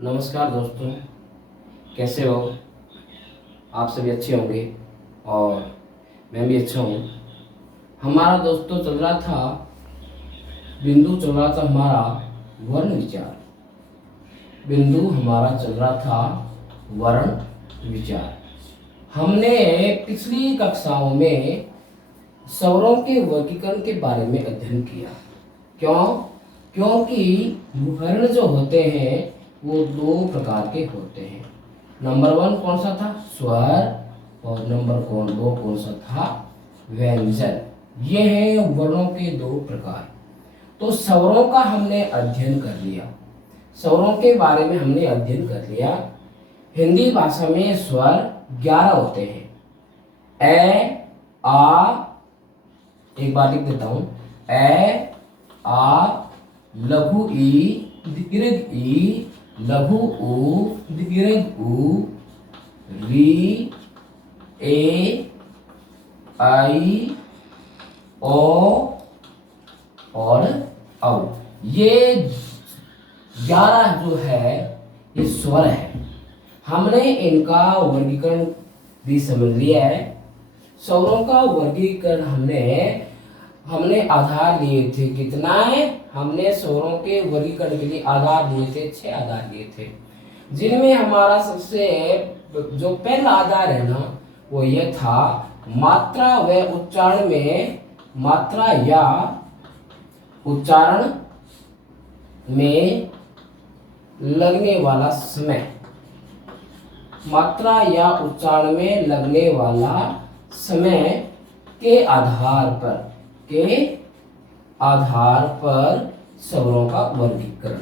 नमस्कार दोस्तों, कैसे हो? आप सभी अच्छे होंगे और मैं भी अच्छा हूँ। हमारा दोस्तों चल रहा था, बिंदु चल रहा था हमारा वर्ण विचार। बिंदु हमारा चल रहा था वर्ण विचार। हमने पिछली कक्षाओं में स्वरों के वर्गीकरण के बारे में अध्ययन किया। क्यों? क्योंकि वर्ण जो होते हैं वो दो प्रकार के होते हैं। नंबर वन कौन सा था? स्वर। और नंबर दो कौन सा था? व्यंजन। ये हैं वर्णों के दो प्रकार। तो स्वरों का हमने अध्ययन कर लिया, स्वरों के बारे में हमने अध्ययन कर लिया। हिंदी भाषा में स्वर 11 होते हैं। ए, आ, एक बार लिख देता हूं, ए, आ, लघु ई, दीर्घ ई, लघु ऊ, दीर्घ ऊ, री, ए, आई, ओ और औ। ये 11 जो है ये स्वर है। हमने इनका वर्गीकरण भी समझ लिया है। स्वरों का वर्गीकरण हमने आधार लिए थे। कितना है? हमने स्वरों के वर्गीकरण के लिए आधार लिए थे, 6 आधार लिए थे, जिनमें हमारा सबसे जो पहला आधार है ना वो ये था, मात्रा व उच्चारण में, मात्रा या उच्चारण में लगने वाला समय। मात्रा या उच्चारण में लगने वाला समय के आधार पर स्वरों का वर्गीकरण।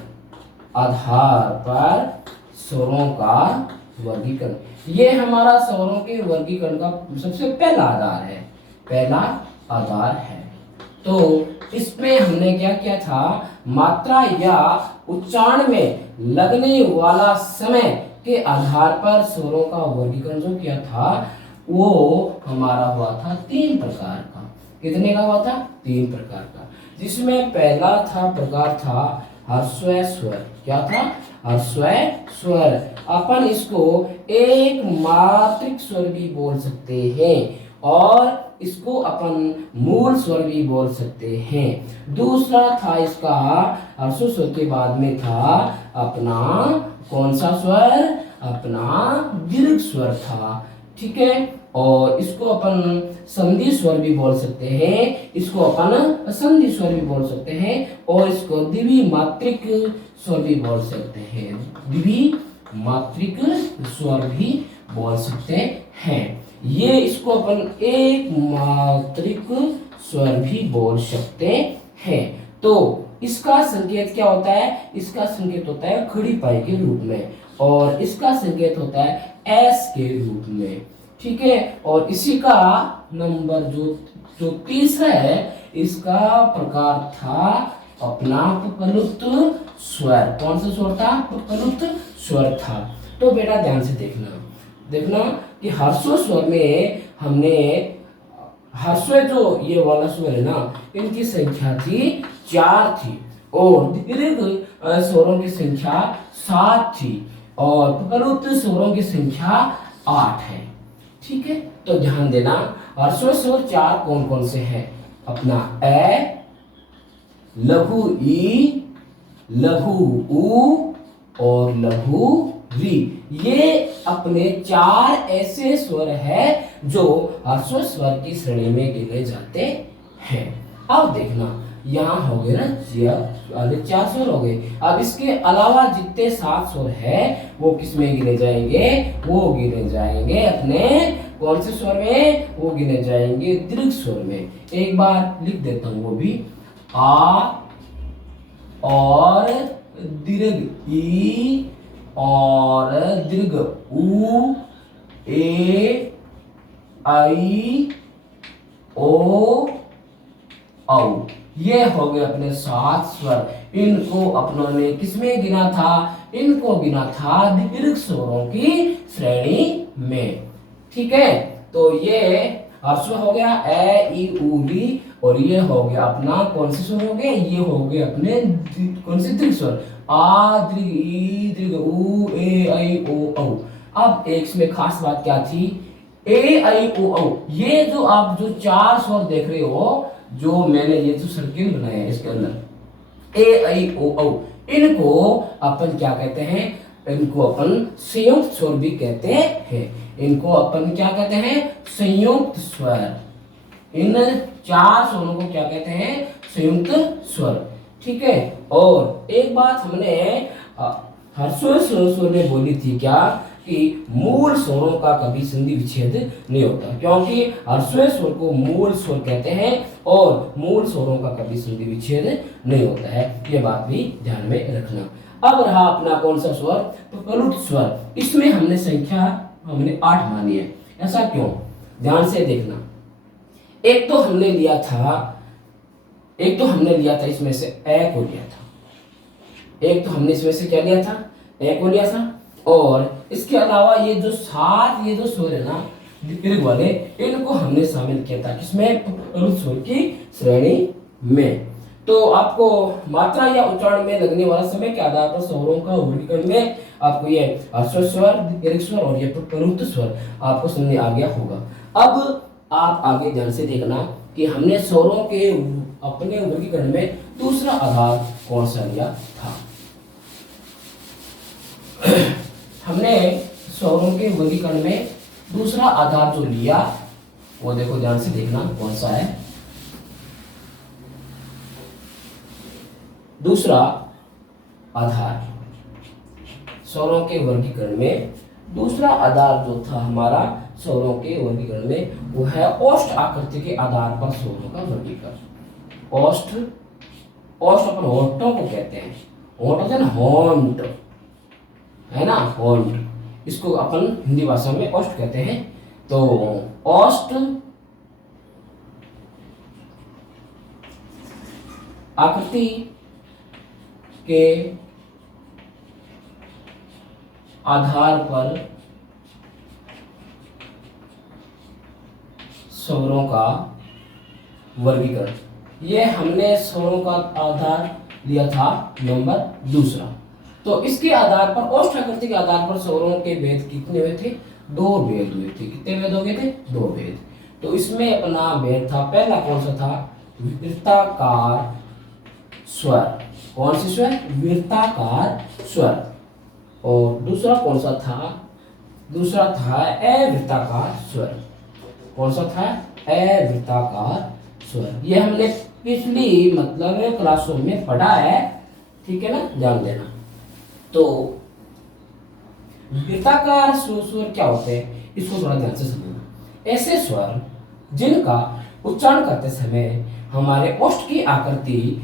आधार पर स्वरों का वर्गीकरण, ये हमारा स्वरों के वर्गीकरण का सबसे पहला आधार है, पहला आधार है। तो इसमें हमने क्या किया था? मात्रा या उच्चारण में लगने वाला समय के आधार पर स्वरों का वर्गीकरण जो किया था वो हमारा हुआ था 3 प्रकार का। कितने का हुआ था? 3 प्रकार का, जिसमें पहला प्रकार था ह्रस्व स्वर। क्या था? ह्रस्व स्वर। अपन इसको एक मात्रिक स्वर भी बोल सकते हैं और इसको अपन मूल स्वर भी बोल सकते हैं। दूसरा था इसका ह्रस्व स्वर के बाद में था अपना कौन सा स्वर? अपना दीर्घ स्वर था। ठीक है, और इसको अपन संधि स्वर भी बोल सकते हैं, इसको अपन संधि स्वर भी बोल सकते हैं और इसको द्विमात्रिक स्वर भी बोल सकते हैं। द्विमात्रिक स्वर भी बोल सकते हैं। ये इसको अपन एक मात्रिक स्वर भी बोल सकते हैं। तो इसका संकेत क्या होता है? इसका संकेत होता है खड़ी पाई के रूप में और इसका संकेत होता है एस के रूप में। ठीक है, और इसी का नंबर जो तीसरा है, इसका प्रकार था अपना पपलुत स्वर। कौन सा स्वर था? पपलुत स्वर था। तो बेटा ध्यान से देखना कि ह्रस्व स्वर में हमने ह्रस्व जो ये वाला स्वर है ना, इनकी संख्या थी 4 थी और दीर्घ स्वरों की संख्या 7 थी और पपलुत स्वरों की संख्या 8 है। ठीक है, तो ध्यान देना, ह्रस्व स्वर 4 कौन कौन से हैं? अपना ए, लघु ई, लघु ऊ और लघु री। ये अपने 4 ऐसे स्वर है जो ह्रस्व स्वर की श्रेणी में गिने जाते हैं। अब देखना, यहाँ हो गए ना 4 स्वर हो गए। अब इसके अलावा जितने 7 स्वर है वो किस में गिने जाएंगे? वो गिने जाएंगे अपने कौन से स्वर में? वो गिने जाएंगे दीर्घ स्वर में। एक बार लिख देता हूं वो भी, आ और दीर्घ ई और दीर्घ ऊ, ए, आई, ओ, औ। ये हो गए अपने 7 स्वर। इनको अपनों ने किसमें गिना था? इनको गिना था दीर्घ स्वरों की श्रेणी में। ठीक है, तो ये ह्रस्व हो गया ए, ई, उ, री और ये हो गया अपना कौन से स्वर हो गए, ये हो गए अपने कौन से दीर्घ स्वर, आ दीर्घ ई दीर्घ उ ए ऐ ओ औ। अब एक इसमें खास बात क्या थी, ए ऐ ओ औ, ये जो आप जो चार स्वर देख रहे हो, जो मैंने ये जो सर्किल बनाया है इसके अंदर ए ऐ ओ औ, इनको अपन क्या कहते हैं, इनको अपन संयुक्त स्वर भी कहते हैं। इनको अपन क्या कहते हैं, संयुक्त स्वर। इन चार स्वरों को क्या कहते हैं, संयुक्त स्वर। ठीक है। और एक बात हमने हर्षवर्धन स्वर ने बोली थी क्या, कि मूल स्वरों का कभी संधि विच्छेद नहीं होता, क्योंकि हर्षवर्धन स्वर को मूल स्वर कहते हैं और मूल स्वरों का कभी संधि विच्छेद नहीं होता है। ये बात भी ध्यान में रखना। अब रहा अपना कौन सा स्वर, प्लुत स्वर। इसमें हमने संख्या 8 मानी है। ऐसा क्यों, ध्यान से देखना। एक तो हमने लिया था इसमें से ए को लिया था, एक तो हमने इसमें से क्या लिया था, ए को लिया था। और इसके अलावा ये जो स्वर है ना दीर्घ वाले, इनको हमने शामिल किया था किसमें, प्लुत स्वर की श्रेणी में। तो आपको मात्रा या उच्चारण में लगने वाला समय के आधार पर स्वरों का वर्गीकरण में आपको ये ह्रस्व स्वर, दीर्घ स्वर और ये प्लुत स्वर आपको समझ आ गया होगा। अब आप आगे ध्यान से देखना कि हमने स्वरों के अपने वर्गीकरण में दूसरा आधार कौन सा लिया था। हमने स्वरों के वर्गीकरण में दूसरा आधार जो लिया, वो देखो ध्यान से देखना कौन सा है। दूसरा आधार स्वरों के वर्गीकरण में, दूसरा आधार जो था हमारा स्वरों के वर्गीकरण में, वो है ओष्ठ आकृति के आधार पर स्वरों का वर्गीकरण। ओष्ठ अपन होंठों को कहते हैं, होंठ होते हैं ना, होंठ है ना, होंठ, इसको अपन हिंदी भाषा में ओष्ठ कहते हैं। तो ओष्ठ आकृति के आधार पर स्वरों का वर्गीकरण, ये हमने स्वरों का आधार लिया था नंबर दूसरा। तो इसके आधार पर ओष्ठ आकृति के आधार पर स्वरों के भेद कितने हुए थे, 2 भेद हुए थे। कितने भेद हो गए थे, 2 भेद। तो इसमें अपना भेद था, पहला कौन सा था, वृत्ताकार स्वर। कौन सी स्वर, वृत्ताकार स्वर। और दूसरा कौन सा था, दूसरा था अवृत्ताकार स्वर। कौन सा था, अवृत्ताकार स्वर। ये हमने पिछली मतलब क्लासों में पढ़ा है, ठीक है ना, ध्यान देना। तो वृत्ताकार स्वर क्या होते हैं, इसको थोड़ा ध्यान से समझना। ऐसे स्वर जिनका उच्चारण करते समय हमारे ओष्ठ की आकृति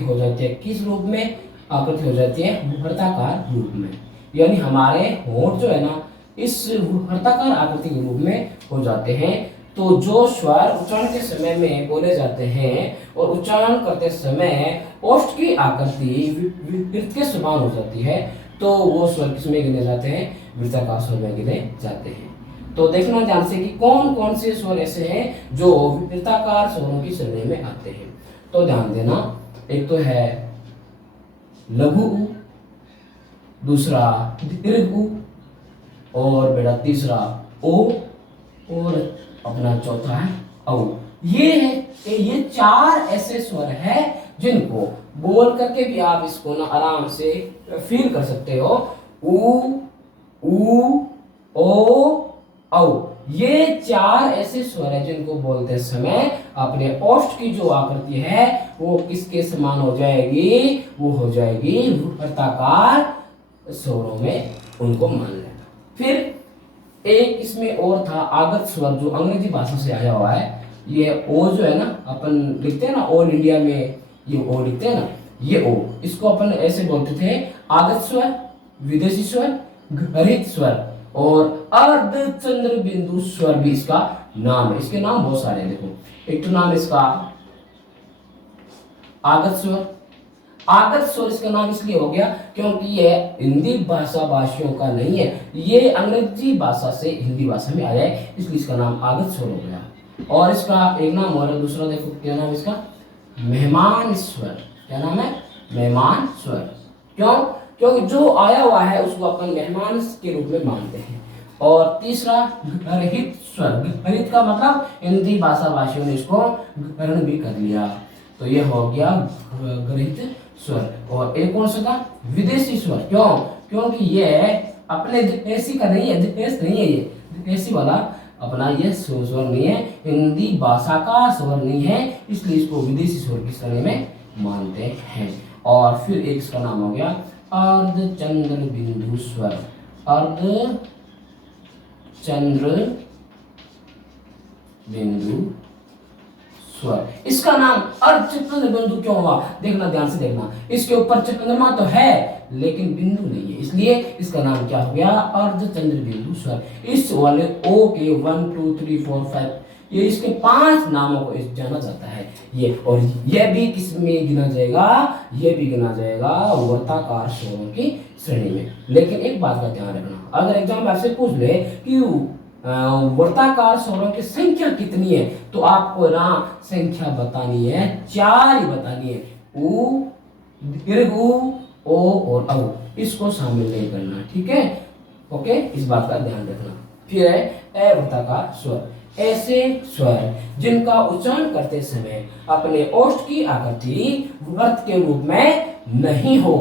हो जाती है, किस रूप में आकृति हो जाती है, वृत्ताकार रूप में। यानी हमारे होंठ जो है ना, इस वृत्ताकार आकृति के रूप में हो जाते हैं। तो जो स्वर उच्चारण के समय में बोले जाते हैं और उच्चारण करते समय ओष्ठ की आकृति वृत्त के समान हो जाती है, तो वो स्वर किसमें गिने जाते हैं, वृत्ताकार स्वर में गिने जाते हैं। तो देखना ध्यान से कि कौन कौन से स्वर ऐसे हैं जो वृत्ताकार स्वरों की श्रेणी में आते हैं। तो ध्यान देना, एक तो है लघु उ, दूसरा दीर्घ उ, और बेटा तीसरा ओ, और अपना चौथा है औ। ये 4 ऐसे स्वर हैं जिनको बोल करके भी आप इसको ना आराम से फील कर सकते हो। उ ओ औ, ये 4 ऐसे स्वर है जिनको बोलते समय अपने ओष्ठ की जो आकृति है वो किसके समान हो जाएगी, वो हो जाएगी वृत्ताकार स्वरों में, उनको मान लेना। फिर एक इसमें और था आगत स्वर, जो अंग्रेजी भाषा से आया हुआ है। ये ओ जो है ना, अपन लिखते हैं ना ऑल इंडिया में ये ओ लिखते हैं ना, ये ओ, इसको अपन ऐसे बोलते थे आगत स्वर, विदेशी स्वर, घरित स्वर और अर्धचंद्र बिंदु स्वर भी इसका नाम है। इसके नाम बहुत सारे हैं, देखो। एक तो नाम इसका आगत स्वर। आगत स्वर इसका नाम इसलिए हो गया क्योंकि ये हिंदी भाषा भाषियों का नहीं है, ये अंग्रेजी भाषा से हिंदी भाषा में आया है, इसलिए इसका नाम आगत स्वर हो गया। और इसका एक नाम और है, दूसरा देखो क्या नाम है इसका, मेहमान स्वर। क्या नाम है? मेहमान स्वर। क्यों? क्योंकि जो आया हुआ है उसको अपन मेहमान के रूप में मानते हैं। और तीसरा ग्रहित स्वर। ग्रहित का मतलब हिंदी भाषा भाषियों ने इसको ग्रहण भी कर लिया, तो ये हो गया ग्रहित स्वर। और एक कौन सा था? विदेशी स्वर। क्यों? क्योंकि ये अपने देशी का नहीं है, देश नहीं है, ये देशी वाला अपना ये स्वर नहीं है, हिंदी भाषा का स्वर नहीं है, इसलिए इसको विदेशी स्वर की श्रेणी में मानते हैं। और फिर एक इसका नाम हो गया अर्धचंद्र बिंदु स्वर। अर्धचंद्र बिंदु स्वर। इसका नाम अर्धचंद्र बिंदु क्यों हुआ? देखना, ध्यान से देखना, इसके ऊपर चंद्रमा तो है लेकिन बिंदु नहीं है, इसलिए इसका नाम क्या हो गया? अर्धचंद्र बिंदु स्वर। इस वाले ओ के 1 2 3 4 5 ये इसके 5 नामों को जाना जाता है ये। और ये भी किस में गिना जाएगा? ये भी गिना जाएगा वर्ताकार स्वरों की श्रेणी में। लेकिन एक बात का ध्यान रखना, अगर एग्जाम में आपसे पूछ ले कि वर्ताकार स्वरों की संख्या कितनी है, तो आपको ना संख्या बतानी है, 4 ही बतानी है। उ, दीर्घ उ, ओ और औ, इसको शामिल नहीं करना, ठीक है? ओके, इस बात का ध्यान रखना। फिर है अवर्ताकार स्वर। ऐसे स्वर जिनका उच्चारण करते समय अपने ओष्ठ की आकृति व्रत के रूप में नहीं हो।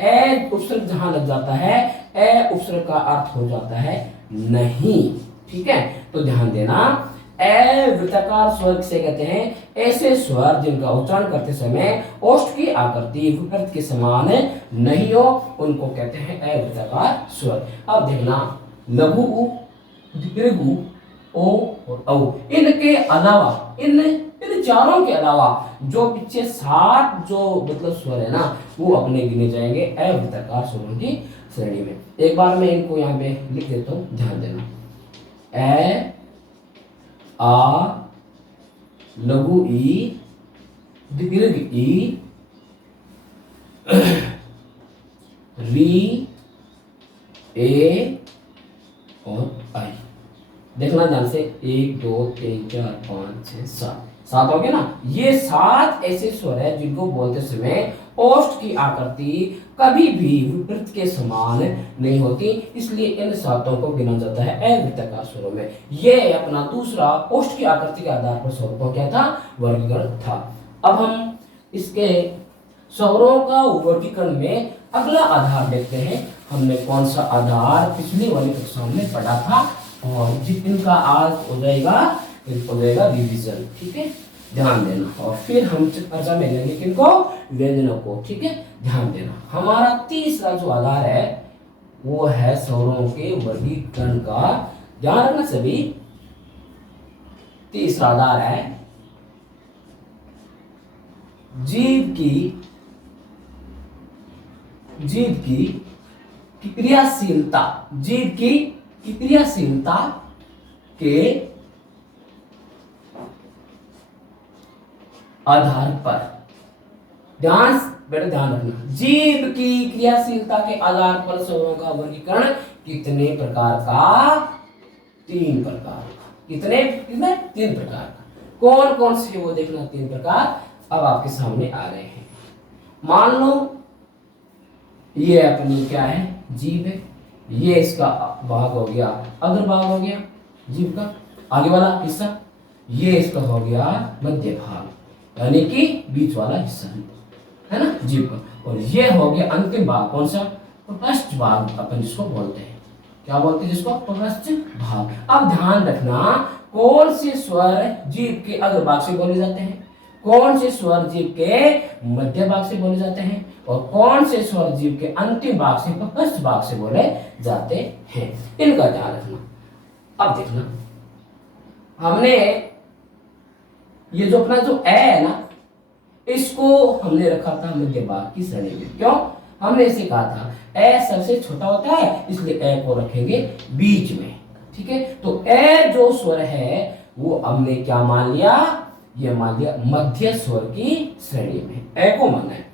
ए उपसर्ग जहां लग जाता है, ए उपसर्ग का अर्थ हो जाता है नहीं, ठीक है? तो ध्यान देना, वृत्ताकार स्वर से कहते हैं ऐसे स्वर जिनका उच्चारण करते समय ओष्ठ की आकृति वृत्त के समान नहीं हो, उनको कहते हैं अवृत्ताकार स्वर। अब देखना, लघु उ, दीर्घ उ, ओ और औ, इनके अलावा इन चारों के अलावा जो पीछे 7 जो मतलब स्वर है ना, वो अपने गिने जाएंगे अवृत्ताकार स्वरों की श्रेणी में। एक बार मैं इनको यहाँ पे लिख देता हूँ, ध्यान देना। ए, आ, लघु ई, दीर्घ ई, री, ए और आई। देखना ध्यान से, 1 2 3 4 5 6 7 हो गए ना। ये 7 ऐसे स्वर है जिनको बोलते समय ओष्ठ की आकृति कभी भी वृत्त के समान नहीं होती, इसलिए इन 7 को गिना जाता है अवृत्ताकार स्वरों में। ये अपना दूसरा ओष्ठ की आकृति के आधार पर स्वरों का क्या था? वर्गीकरण था। अब हम इसके स्वरों का वर्गीकरण में अगला आधार देखते हैं। हमने कौन सा आधार पिछली वाली कक्षा में पढ़ा था, और जिनका आज हो जाएगा रिवीजन, ठीक है? ध्यान देना। और फिर हम चर्चा में लेंगे किनको? व्यंजनों को, ठीक है? ध्यान देना। हमारा तीसरा जो आधार है वो है स्वरों के वर्गीकरण का। ध्यान रखना सभी, तीसरा आधार है जीभ की क्रियाशीलता। जीभ की क्रियाशीलता के आधार पर, बेटा ध्यान रखना, जीभ की क्रियाशीलता के आधार पर स्वरों का वर्गीकरण कितने प्रकार का? 3 प्रकार का। कितने? 3 प्रकार का। कौन कौन से वो देखना, 3 प्रकार अब आपके सामने आ रहे हैं। मान लो ये अपनी क्या है? जीभ है। ये इसका भाग हो गया, अग्र भाग हो गया जीभ का, आगे वाला हिस्सा। ये इसका हो गया मध्य भाग, यानी कि बीच वाला हिस्सा है ना जीभ का। और ये हो गया अंतिम भाग, कौन सा? पृष्ठ भाग अपन जिसको बोलते हैं। क्या बोलते हैं जिसको? पृष्ठ भाग। अब ध्यान रखना, कौन से स्वर जीभ के अग्र भाग से बोले जाते हैं, कौन से स्वर जीभ के मध्य भाग से बोले जाते हैं, और कौन से स्वर जीभ के अंतिम भाग से पृष्ठ भाग से बोले जाते हैं, इनका ध्यान रखना। अब देखना, हमने ये जो अपना जो ए है ना, इसको हमने रखा था मध्य भाग की श्रेणी में। क्यों? हमने इसे कहा था ए सबसे छोटा होता है, इसलिए ए को रखेंगे बीच में, ठीक है? तो ए जो स्वर है वो हमने क्या मान लिया? ये मान लिया मध्य स्वर की श्रेणी में, ए को माना है,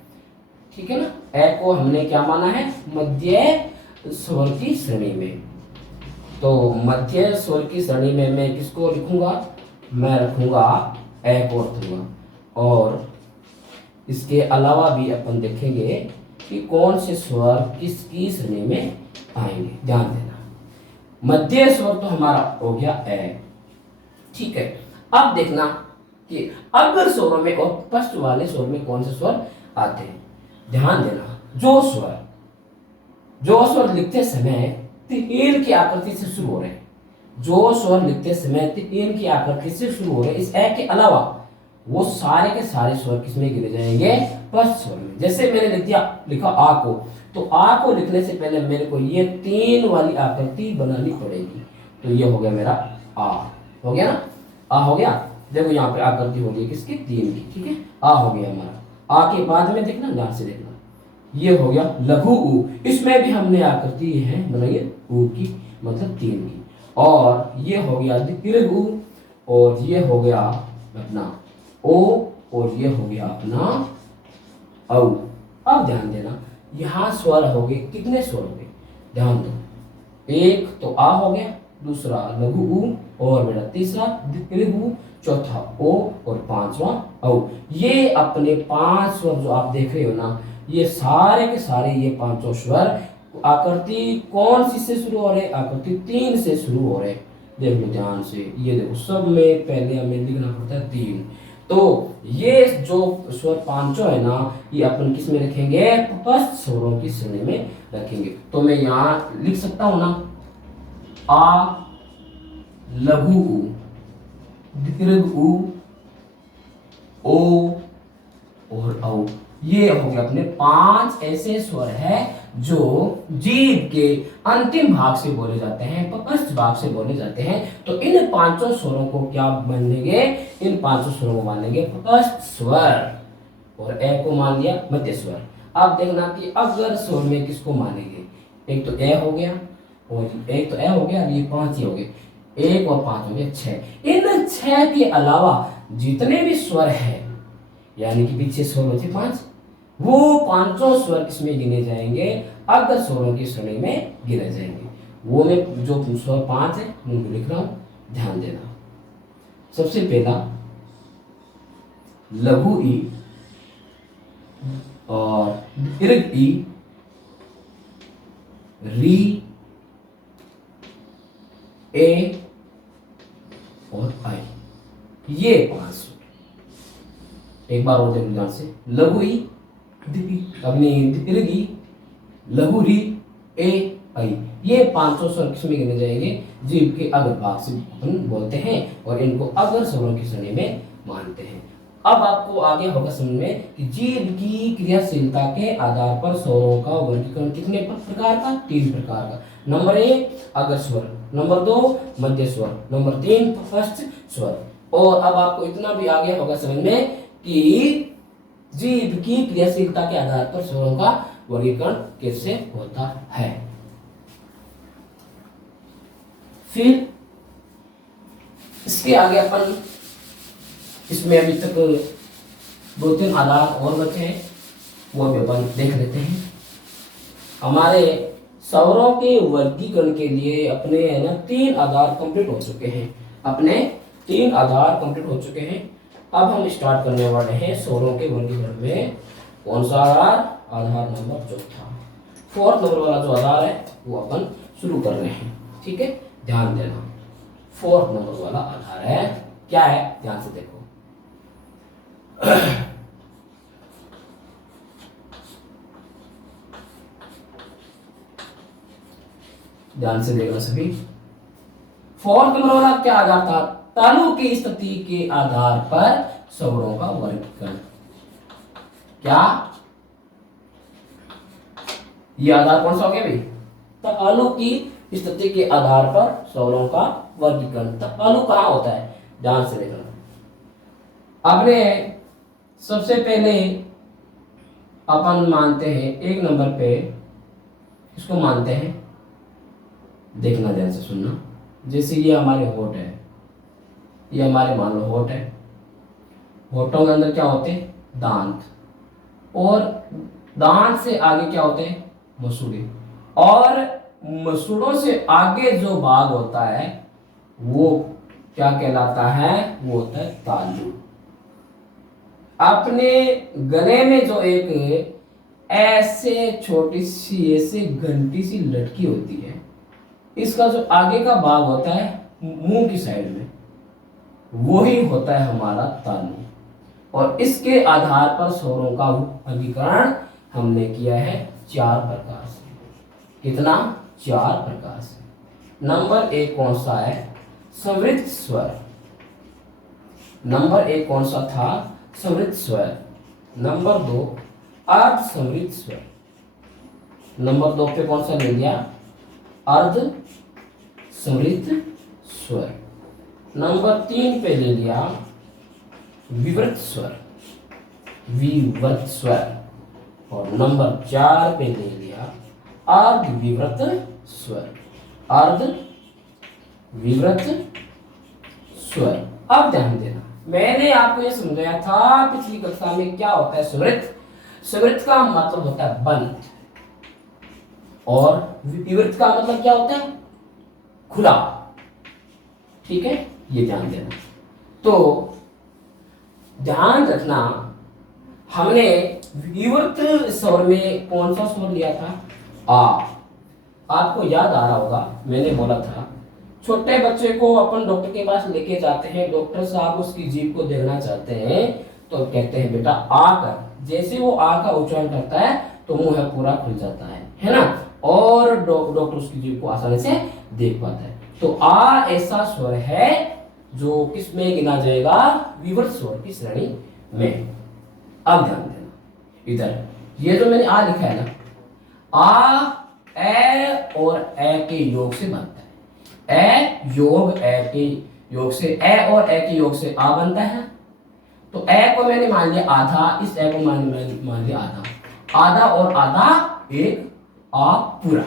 ठीक है ना? ए को हमने क्या माना है? मध्य स्वर की श्रेणी में। तो मध्य स्वर की श्रेणी में मैं किसको लिखूंगा? मैं रखूंगा एक और दूंगा। और इसके अलावा भी अपन देखेंगे कि कौन से स्वर किसकी श्रेणी में आएंगे। ध्यान देना, मध्य स्वर तो हमारा हो गया ए, ठीक है। अब देखना कि अग्र स्वरों में और पश्च वाले स्वर में कौन से स्वर आते हैं। ध्यान देना, जो स्वर लिखते समय तीन की आकृति से शुरू हो रहे हैं, जो स्वर लिखते समय तीन की आकृति से शुरू हो रहे हैं, इस ए के अलावा वो सारे के सारे स्वर किसमें गिने जाएंगे, पश्च स्वर में। जैसे मैंने लिखा आ को, तो आ को लिखने से पहले मेरे को ये तीन वाली आकृति बनानी पड़ेगी। तो ये हो गया मेरा आ, हो गया ना, आ हो गया। देखो यहाँ पे आकृति हो गई किसकी, तीन की, ठीक है। आ हो गया हमारा। आ के बाद में देखना, ध्यान से देखना, ये हो गया लघु ऊ, इसमें भी हमने आकृति है बनाई ऊ की, मतलब तीन की। और ये हो गया दीर्घ ऊ, और ये हो गया अपना ओ, और ये हो गया अपना औ। अब ध्यान देना, यहाँ स्वर हो गए, कितने स्वर हो गए, ध्यान दो। एक तो आ हो गया, दूसरा लघु ऊ, और मेरा तीसरा दीर्घ ऊ, चौथा ओ, और पांचवा औ। ये अपने पांच स्वर जो आप देख रहे हो ना, ये सारे के सारे ये पांचों स्वर आकृति कौन सी से शुरू हो रहे, आकृति तीन से शुरू हो रहे। देख लो ध्यान से, ये देखो सब में पहले हमें लिखना पड़ता है तीन। तो ये जो स्वर पांचों है ना, ये अपन किस में रखेंगे, पश्च स्वरों की श्रेणी में रखेंगे। तो मैं यहाँ लिख सकता हूं ना, आ, लघु ऊ, दीर्घ ऊ, ओ, और औ। ये हो गए अपने पांच ऐसे स्वर है जो जीभ के अंतिम भाग से बोले जाते हैं, पश्च भाग से बोले जाते हैं। तो इन पांचों स्वरों को क्या मानेंगे, इन पांचों स्वरों को मानेंगे पश्च स्वर, और ए को मान लिया मध्य स्वर। अब देखना कि अगर स्वर में किसको मानेंगे, एक तो ए हो गया, और एक तो ए हो गया, ये पांच ही हो गए, एक और पांच हो गए छह। इन छह के अलावा जितने भी स्वर है, यानी कि पीछे स्वर होते पांच, वो पांचों स्वर किसमें गिने जाएंगे, अग्र स्वरों की श्रेणी में गिने जाएंगे। वो मैं जो स्वर पांच है उनको लिख रहा हूं, ध्यान देना। सबसे पहला लघु ई, और दीर्घ ई, री, ए, और आई, ये पांच स्वर। एक बार और देखो ध्यान से, लघु ई, अपनी दीर्घ ई, लघु री, ए, आई, ये पांचों स्वर किसमें गिने जाएंगे, जीभ के अग्र भाग से अपन बोलते हैं, और इनको अग्र स्वरों की श्रेणी में मानते हैं। अब आपको आगे होगा समझ में कि जीभ की क्रियाशीलता के आधार पर स्वरों का वर्गीकरण कितने प्रकार का, तीन प्रकार का। नंबर एक अग्र स्वर, नंबर दो मध्य स्वर, नंबर तीन पश्च स्वर। और अब आपको इतना भी आगे होगा समझ में कि जीभ की क्रियाशीलता के आधार पर स्वरों का वर्गीकरण कैसे होता है। फिर इसके आगे अपन, इसमें अभी तक दो तीन आधार और बचे हैं, वो भी अपन देख लेते हैं। हमारे स्वरों के वर्गीकरण के लिए अपने है ना तीन आधार कंप्लीट हो चुके हैं, अपने तीन आधार कंप्लीट हो चुके हैं। अब हम स्टार्ट करने वाले हैं स्वरों के वर्गीकरण में। कौन सा आधार, आधार नंबर चौथा, फोर्थ नंबर वाला जो आधार है वो अपन शुरू कर रहे हैं, ठीक है। ध्यान देना, फोर्थ नंबर वाला आधार है, क्या है, ध्यान से देखो। ध्यान से देखना सभी। फोर्थ नंबर वाला क्या आधार था, तालु की स्थिति के आधार पर स्वरों का वर्गीकरण। क्या ये आधार कौन सा हो गया भाई, तालु की स्थिति के आधार पर स्वरों का वर्गीकरण। तालु कहाँ होता है, ध्यान से देखना। आपने सबसे पहले अपन मानते हैं एक नंबर पे, इसको मानते हैं, देखना ध्यान से सुनना। जैसे ये हमारे होठ है, ये हमारे मान लो होठ है, होठों के अंदर क्या होते हैं, दांत, और दांत से आगे क्या होते हैं, मसूड़े, और मसूड़ों से आगे जो भाग होता है वो क्या कहलाता है? वो होता है तालु। अपने गले में जो एक ऐसे छोटी सी ऐसे घंटी सी लटकी होती है, इसका जो आगे का भाग होता है मुंह की साइड में, वो ही होता है हमारा तालु। और इसके आधार पर स्वरों का वर्गीकरण हमने किया है 4 प्रकार से। कितना? 4 प्रकार से। नंबर 1 कौन सा है? संवृत स्वर। नंबर 1 कौन सा था? संवृत स्वर। नंबर 2 अर्ध संवृत स्वर। नंबर 2 पे कौन सा ले लिया? अर्ध संवृत स्वर। नंबर 3 पे ले लिया विवृत स्वर, विवृत स्वर। और नंबर 4 पे ले लिया अर्ध विवृत स्वर, अर्ध विवृत स्वर। अब ध्यान देना, मैंने आपको ये समझाया था पिछली कक्षा में क्या होता है सुवृत। सुवृत का मतलब होता है बंद, और विवृत का मतलब क्या होता है? खुला। ठीक है, ये ध्यान देना। तो ध्यान रखना, हमने विवृत स्वर में कौन सा स्वर लिया था? आ। आपको याद आ रहा होगा, मैंने बोला था छोटे बच्चे को अपन डॉक्टर के पास लेके जाते हैं, डॉक्टर साहब उसकी जीभ को देखना चाहते हैं, तो कहते हैं बेटा आ कर। जैसे वो आ का उच्चारण करता है तो मुंह है पूरा खुल जाता है ना, और डॉक्टर उसकी जीभ को आसानी से देख पाता है। तो आ ऐसा स्वर है जो किस में गिना जाएगा? विवृत स्वर की श्रेणी में। अब ध्यान देना, इधर ये जो मैंने आ लिखा है ना, आ ए और ए के योग से बनता है। ए योग ए के योग से, ए और ए के योग से आ बनता है। तो ए को मैंने मान लिया आधा, इस ए को मान लिया आधा। आधा और आधा एक, आ पूरा।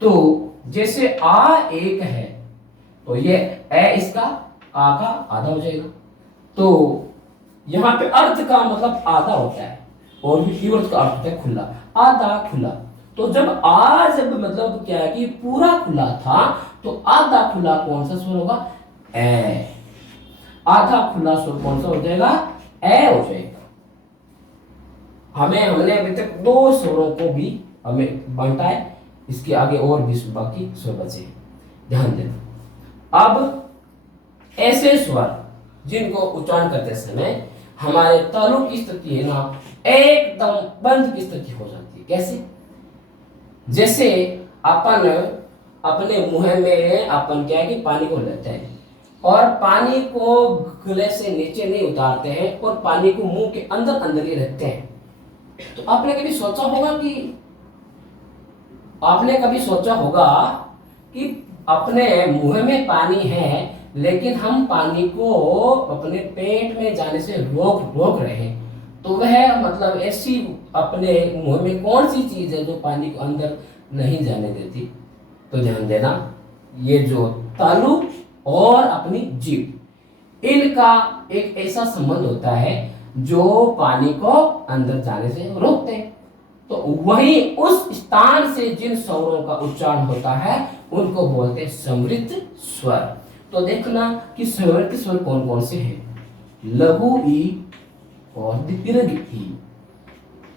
तो जैसे आ एक है तो ये ए इसका आ का आधा हो जाएगा। तो यहाँ पे अर्थ का मतलब आधा होता है और विवृत का अर्थ होता है खुला, आधा खुला। तो जब मतलब क्या है कि पूरा खुला था, तो आधा खुला कौन सा स्वर होगा? ए। आधा खुला स्वर कौन सा हो जाएगा? ए हो जाएगा। हमने अभी तक 2 स्वरों को भी हमें बांटा है, इसके आगे और भी बाकी स्वर बचे। ध्यान देना। अब ऐसे स्वर जिनको उच्चारण करते समय हमारे तालु की स्थिति है ना, एकदम बंद की स्थिति हो जाती है। कैसे? जैसे अपन अपने मुंह में अपन क्या है कि पानी को लेते हैं और पानी को गले से नीचे नहीं उतारते हैं और पानी को मुंह के अंदर अंदर ही रखते हैं। तो आपने कभी सोचा होगा कि अपने मुंह में पानी है, लेकिन हम पानी को अपने पेट में जाने से रोक रहे हैं। तो वह मतलब ऐसी अपने मुंह में कौन सी चीज है जो पानी को अंदर नहीं जाने देती? तो ध्यान देना, ये जो तालु और अपनी जीभ, इनका एक ऐसा संबंध होता है जो पानी को अंदर जाने से रोकते हैं। तो वही उस स्थान से जिन स्वरों का उच्चारण होता है उनको बोलते हैं संवृत स्वर। तो देखना कि संवृत स्वर कौन कौन से हैं? लघु ई और दीर्घ ई,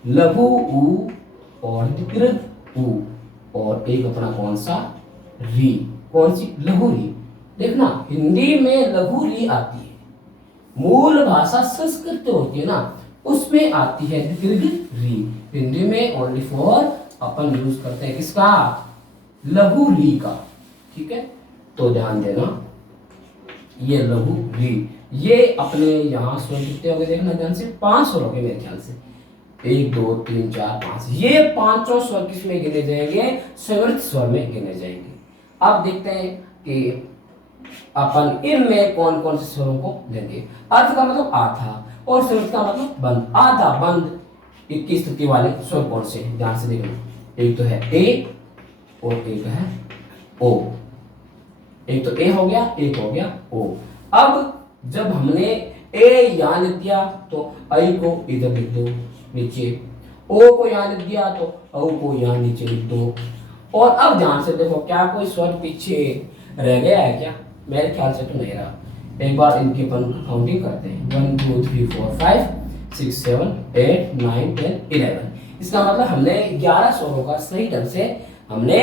लघु ऊ और दीर्घ ऊ, और एक अपना कौन सा? री। कौन सी? लघु री। देखना, हिंदी में लघु री आती है, मूल भाषा संस्कृत होती है ना, उसमें आती है दीर्घ री। हिंदी में ओनली फॉर अपन यूज करते हैं किसका? लघु री का। ठीक है, तो ध्यान देना, ये लघु री, ये अपने यहाँ स्वर कितने हो गए देखना ध्यान से, 5 स्वर हो गए मेरे ख्याल से। 1 2 3 4 5, ये 5 स्वर किस में गिने जाएंगे? संवृत स्वर में गिने जाएंगे। अब देखते हैं कि अपन इनमें कौन कौन से स्वरों को लेंगे। अर्थ का मतलब आधा और संवृत का मतलब बंद। आधा बंद की स्थिति वाले स्वर कौन से? ध्यान से देखना, एक तो है ए और एक है ओ। एक तो ए हो गया, एक हो गया ओ। अब जब हमने ए यहां लिख दिया तो आई को इधर लिख दो नीचे, ओ को यहां लिख दिया तो औ को यहां नीचे लिख दो। और अब ध्यान से देखो, क्या कोई स्वर पीछे रह गया है क्या? मेरे ख्याल से तो नहीं रहा। एक बार इनकी अपन काउंटिंग करते हैं। 1 2 3 4 5 6 7 8 9 10 11। इसका मतलब हमने 11 स्वरों का सही ढंग से हमने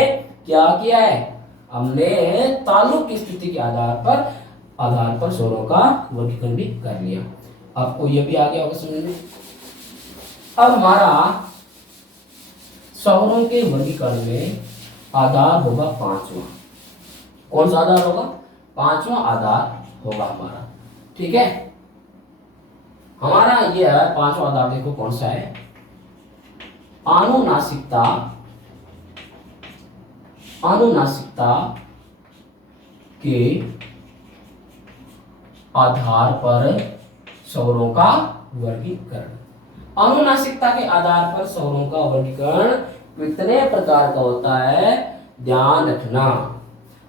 क्या किया है, हमने ताल्लुक की स्थिति के आधार पर स्वरों का वर्गीकरण भी कर लिया। आपको यह भी आ गया होगा समझ में। अब हमारा स्वरों के वर्गीकरण में आधार होगा पांचवा। कौन सा आधार होगा? पांचवा आधार होगा हमारा। ठीक है, हमारा ये है पांचवा आधार। देखो कौन सा है? अनुनासिकता। अनुनासिकता के आधार पर स्वरों का वर्गीकरण। अनुनासिकता के आधार पर स्वरों का वर्गीकरण कितने प्रकार का होता है, ध्यान रखना।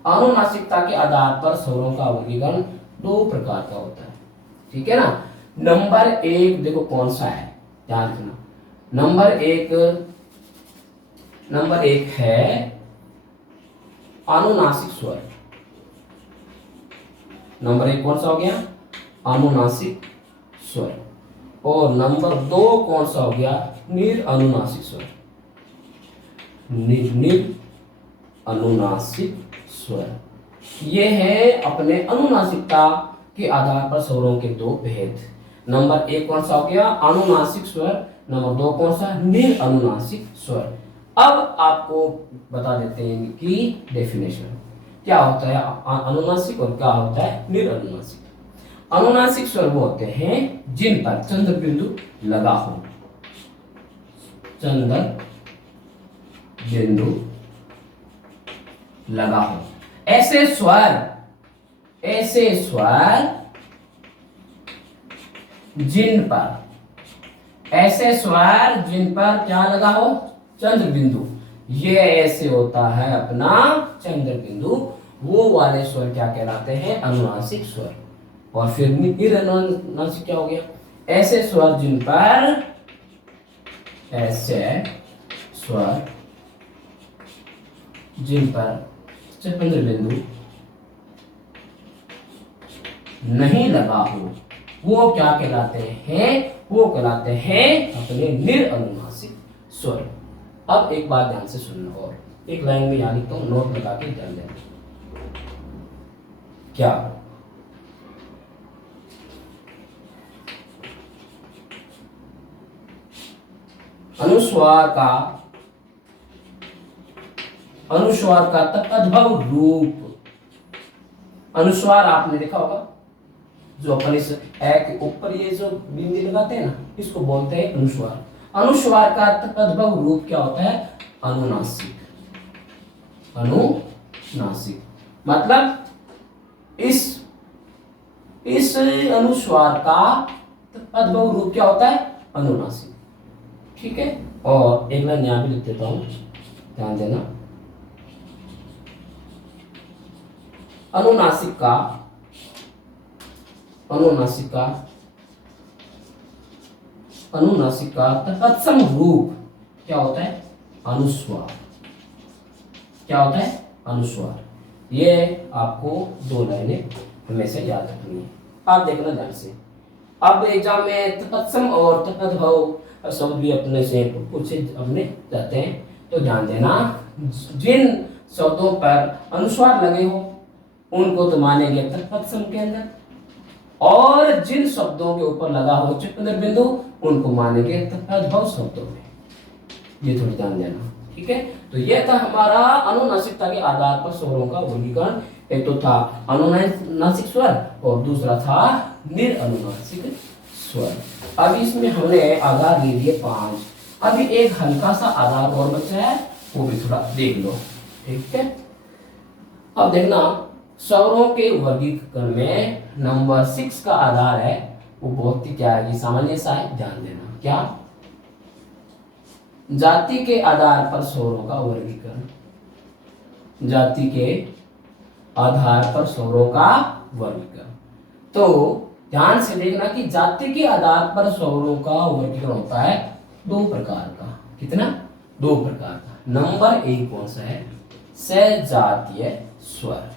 अनुनासिकता के आधार पर स्वरों का वर्गीकरण 2 प्रकार का होता है। ठीक है ना। नंबर 1 देखो कौन सा है, ध्यान रखना। नंबर एक है अनुनासिक स्वर। नंबर 1 कौन सा हो गया? अनुनासिक स्वर। और नंबर 2 कौन सा हो गया? निरअनुनासिक स्वर। निरअनुनासिक स्वर। ये है अपने अनुनासिकता के आधार पर स्वरों के 2 भेद। नंबर 1 कौन सा हो गया? अनुनासिक स्वर। नंबर 2 कौन सा? निरअनुनासिक स्वर। अब आपको बता देते हैं इनकी डेफिनेशन। क्या होता है अनुनासिक और क्या होता है निरअनुनासिक? अनुनासिक स्वर वो होते हैं जिन पर चंद्र बिंदु लगा हो। चंद्र बिंदु लगा हो। ऐसे स्वर जिन पर क्या लगा हो? चंद्र बिंदु। ये ऐसे होता है अपना चंद्र बिंदु। वो वाले स्वर क्या कहलाते हैं? अनुनासिक स्वर। और फिर निरअनुनासिक क्या हो गया? ऐसे स्वर जिन पर चंद्र बिंदु नहीं लगा हो, वो क्या कहलाते हैं? वो कहलाते हैं अपने निरअनुनासिक स्वर। अब एक बात ध्यान से सुनना, और एक लाइन में यानी तो नोट लगा के ध्यान देना। क्या अनुस्वार का तद्भव रूप। अनुस्वार आपने देखा होगा, जो अपन इस ए के ऊपर ये जो बिंदी लगाते हैं ना, इसको बोलते हैं अनुस्वार। अनुस्वार का तद्भव रूप क्या होता है? अनुनासिक। अनुनासिक मतलब इस अनुस्वार का तद्भव रूप क्या होता है? अनुनासिक। ठीक है, और एक लाइन यहां भी लिख देता हूं, ध्यान देना। अनुनासिक का तत्सम रूप क्या होता है? अनुस्वार। क्या होता है? अनुस्वार। ये आपको 2 लाइनें हमेशा याद रखनी है। आप देखना ध्यान से। अब एग्जाम में तत्सम और तद्भव शब्द भी अपने से पूछे अपने जाते हैं, तो ध्यान देना। जिन शब्दों पर अनुस्वार लगे हो उनको तो मानेंगे तत्सम के अंदर, और जिन शब्दों के ऊपर लगा हो चंद्र बिंदु उनको मानेंगे तद्भव शब्दों में। ये थोड़ी ध्यान देना। ठीक है, तो ये था हमारा अनुनासिकता के आधार पर स्वरों का वर्गीकरण। एक तो था अनुनासिक स्वर और दूसरा था निरअनुनासिक स्वर। अब इसमें हमने आधार ले लिए 5। अभी एक हल्का सा आधार और बचा है, वो भी थोड़ा देख लो। ठीक है, अब देखना स्वरों के वर्गीकरण में नंबर 6 का आधार है, वो बहुत ही क्या है, सामान्य सा है, ध्यान देना। क्या? जाति के आधार पर स्वरों का वर्गीकरण। जाति के आधार पर स्वरों का वर्गीकरण। तो ध्यान से देखना कि जाति के आधार पर स्वरों का वर्गीकरण होता है 2 प्रकार का। कितना? 2 प्रकार का। नंबर 1 कौन सा है? सजातीय स्वर।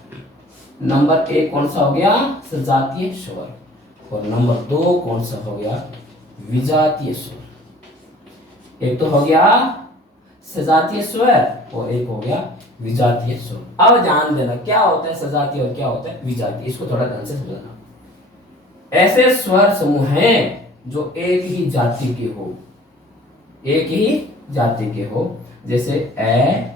नंबर 1 कौन सा हो गया? सजातीय स्वर। और नंबर 2 कौन सा हो गया? विजातीय स्वर। एक तो हो गया सजातीय स्वर और एक हो गया विजातीय स्वर। अब ध्यान देना क्या होता है सजातीय और क्या होता है विजातीय, इसको थोड़ा ध्यान से समझना। ऐसे स्वर समूह हैं जो एक ही जाति के हो, एक ही जाति के हो, जैसे ए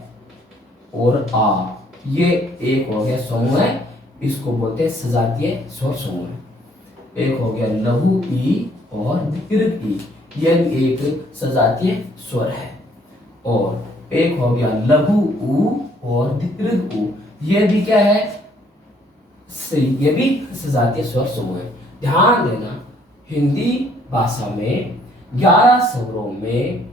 और आ, ये एक हो गया समूह है, इसको बोलते हैं सजातीय स्वर समूह। एक हो गया लघु ई और दीर्घ ई, यह एक सजातीय स्वर है। और एक हो गया लघु ऊ और दीर्घ ऊ, यह भी क्या है? यह भी सजातीय स्वर समूह है। ध्यान देना, हिंदी भाषा में 11 स्वरों में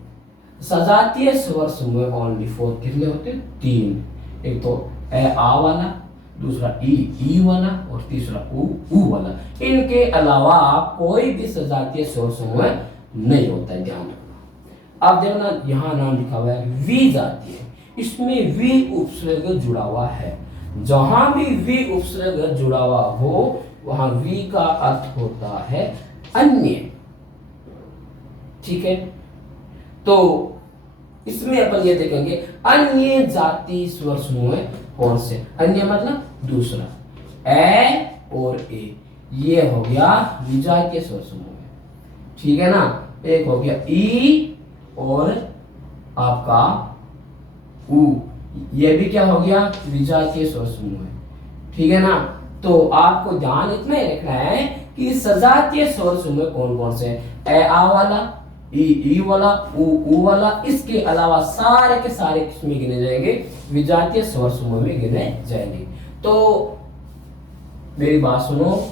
सजातीय स्वर समूह ओनली 4 कितने होते हैं? 3। एक तो ए आ वाला, दूसरा ई वाला और तीसरा ऊ वाला। इनके अलावा कोई भी सजातीय स्वर समूह नहीं होता है, ध्यान रखना। अब देखना यहाँ नाम लिखा हुआ है विजातीय, इसमें वी उपसर्ग जुड़ा हुआ है। जहां भी वी उपसर्ग जुड़ा हुआ हो वहां वी का अर्थ होता है अन्य, ठीक है। तो इसमें अपन ये देखेंगे अन्य जाति स्वर समूह कौन से? अन्य मतलब दूसरा, ए और ए, ये हो गया विजातीय स्वर समूह, ठीक है ना। एक हो गया ई और आपका ऊ, ये भी क्या हो गया? विजातीय स्वर समूह है, ठीक है ना। तो आपको ध्यान इतना ही रखना है कि सजातीय स्वर समूह कौन कौन से? ए आ वाला, ई वाला, ऊ वाला, इसके अलावा सारे के सारे किसमें गिने जाएंगे? विजातीय स्वर समूह में गिने जाएंगे। तो मेरी बात सुनो,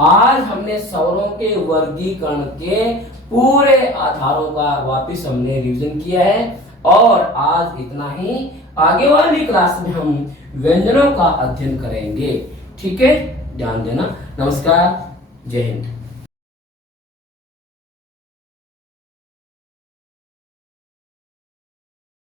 आज हमने स्वरों के वर्गीकरण के पूरे आधारों का वापस हमने रिवीजन किया है और आज इतना ही। आगे वाली क्लास में हम व्यंजनों का अध्ययन करेंगे, ठीक है। ध्यान देना। नमस्कार, जय हिंद।